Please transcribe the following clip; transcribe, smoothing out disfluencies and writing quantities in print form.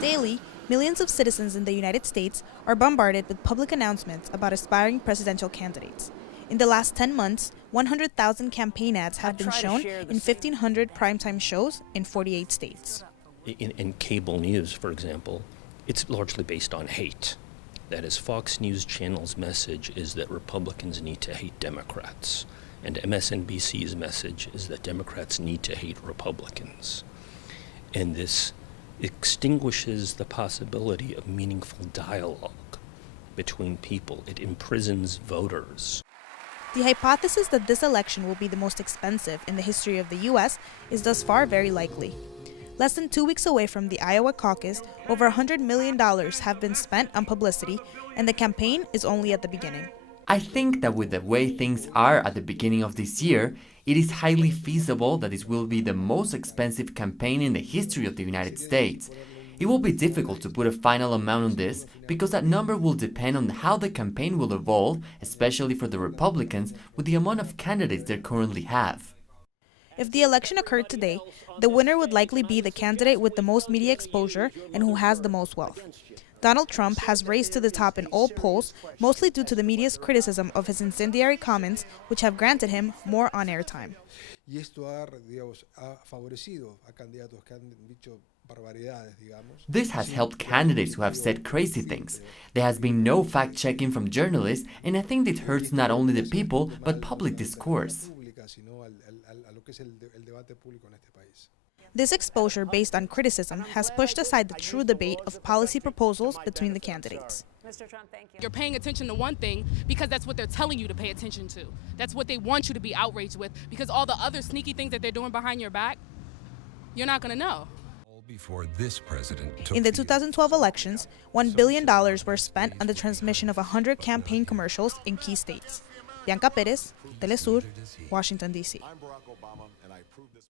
Daily, millions of citizens in the United States are bombarded with public announcements about aspiring presidential candidates. In the last 10 months, 100,000 campaign ads have been shown in 1,500 primetime shows in 48 states. In cable news, for example, it's largely based on hate. That is, Fox News Channel's message is that Republicans need to hate Democrats, and MSNBC's message is that Democrats need to hate Republicans. And this extinguishes the possibility of meaningful dialogue between people. It imprisons voters. The hypothesis that this election will be the most expensive in the history of the U.S. is thus far very likely. Less than 2 weeks away from the Iowa caucus, over $100 million have been spent on publicity, and the campaign is only at the beginning. I think that with the way things are at the beginning of this year, it is highly feasible that this will be the most expensive campaign in the history of the United States. It will be difficult to put a final amount on this because that number will depend on how the campaign will evolve, especially for the Republicans, with the amount of candidates they currently have. If the election occurred today, the winner would likely be the candidate with the most media exposure and who has the most wealth. Donald Trump has raced to the top in all polls, mostly due to the media's criticism of his incendiary comments, which have granted him more on-air time. This has helped candidates who have said crazy things. There has been no fact-checking from journalists, and I think it hurts not only the people, but public discourse. This exposure based on criticism has pushed aside the true debate of policy proposals between the candidates. Mr. Trump, thank you. You're paying attention to one thing because that's what they're telling you to pay attention to. That's what they want you to be outraged with, because all the other sneaky things that they're doing behind your back, you're not going to know. Before this president In the 2012 elections, $1 billion were spent on the transmission of 100 campaign commercials in key states. Bianca Perez, Telesur, Washington, D.C.